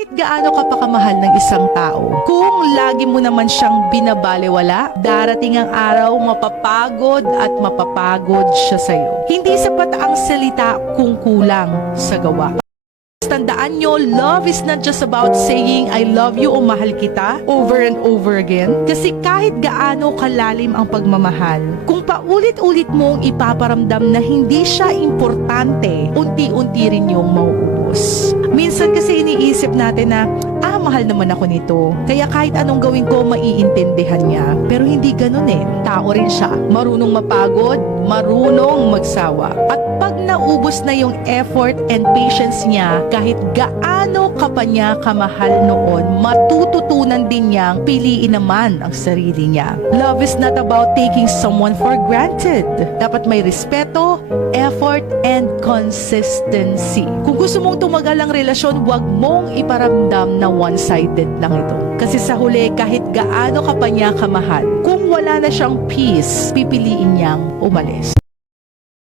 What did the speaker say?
kahit gaano ka pa kamahal ng isang tao, kung lagi mo naman siyang binabalewala, darating ang araw mapapagod at mapapagod siya sa'yo. Hindi sapat ang salita kung kulang sa gawa. Tandaan nyo, love is not just about saying I love you o mahal kita over and over again. Kasi kahit gaano kalalim ang pagmamahal, kung paulit-ulit mong ipaparamdam na hindi siya importante, unti-unti rin yung mauubos. Natin na, ah, mahal naman ako nito. Kaya kahit anong gawin ko, maiintindihan niya. Pero hindi ganun eh. Tao rin siya. Marunong mapagod, marunong magsawa. At pag naubos na yung effort and patience niya, kahit gaano ka pa niya kamahal noon, matututunan din niyang piliin naman ang sarili niya. Love is not about taking someone for granted. Dapat may respeto, effort, and consistency. Kung gusto mong tumagal ang relasyon, huwag mong iparamdam na one-sided lang ito. Kasi sa huli, kahit gaano ka pa niya kamahal, kung wala na siyang peace, pipiliin niyang umalis.